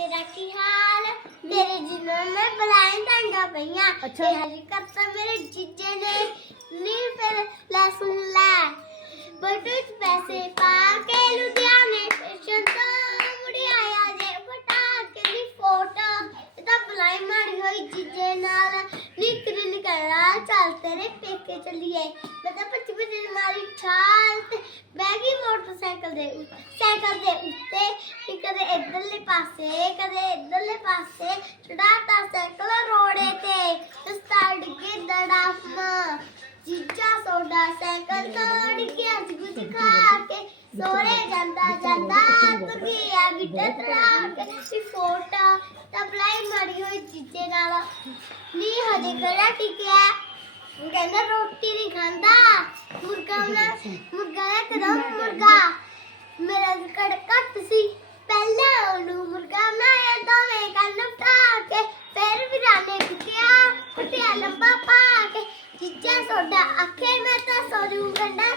ਤੇਰਾ ਕੀ ਹਾਲ? ਮੇਰੇ ਜਿਨੋਂ ਮੈਂ ਬਲਾਈਂ ਟੰਗਾ ਪਈਆਂ। ਅੱਛਾ। ਇਹ ਹਜੀ ਕਰਤਾ ਮੇਰੇ ਜੀਜੇ ਨੇ ਨੀ ਫਿਰ ਲੈ ਸੁਣ ਲੈ। ਬਟੂਚ ਪੈਸੇ ਪਾ ਕੇ ਲੁਧਿਆਣੇ ਸਟੇਸ਼ਨ ਤੋਂ ਮੁੜੀ ਆਇਆ ਜੇ। ਫਟਾ ਕੇ ਦੀ ਫੋਟੋ। ਇਹ ਤਾਂ ਬਲਾਈ ਮਾਰੀ ਹੋਈ ਜੀਜੇ ਨਾਲ। ਨਿਕਲ ਨਿਕਲਾ ਚੱਲ ਤੇਰੇ ਪੇਕੇ ਚੱਲੀਏ। ਮੈਂ ਤਾਂ ਪੱਚੀ ਪੱਚੀ ਮਾਰੀ ਛਾਲ ਤੇ ਬਹਿ ਗਈ ਮੋਟਰਸਾਈਕਲ ਦੇ ਉੱਤੇ ਸਾਈਕਲ ਦੇ ਉੱਤੇ। ਇੱਧਰਲੇ ਪਾਸੇ, ਕਦੇ ਇੱਧਰਲੇ ਪਾਸੇ, ਚੜਾਤਾ ਸਾਈਕਲ ਰੋੜੇ ਤੇ। ਤੇ ਸਟਾਰਟ ਕੇ ਜੀਜਾ ਸੋਡਾ ਸਾਈਕਲ ਤੋੜ ਕੇ ਅੱਜ ਕੁਝ ਖਾ ਕੇ। ਸੋਰੇ ਜਾਂਦਾ ਜਾਂਦਾ ਤੁਰ ਗਿਆ ਗਿੱਟੇ ਤੜਾ ਕੇ। ਵੀ ਫੋਟੋ ਤਾਂ ਹੋਈ ਜੀਜੇ ਨਾਲ। ਨੀ ਹਜੇ ਕਿਹੜਾ ਟਿਕਿਆ। ਕਹਿੰਦਾ ਰੋਟੀ ਨਹੀਂ ਖਾਂਦਾ। ਮੁਰਗਾ ਨਾ ਮੁਰਗਾ ਨਾ ਕੁੱਟਿਆ ਕੁੱਟਿਆ ਲੰਬਾ ਪਾ ਕੇ ਚੀਜ਼ਾਂ ਸੋਡਾ ਆਖੇ ਮੈਂ ਤਾਂ ਸੋਰੂ ਗੰਡਾ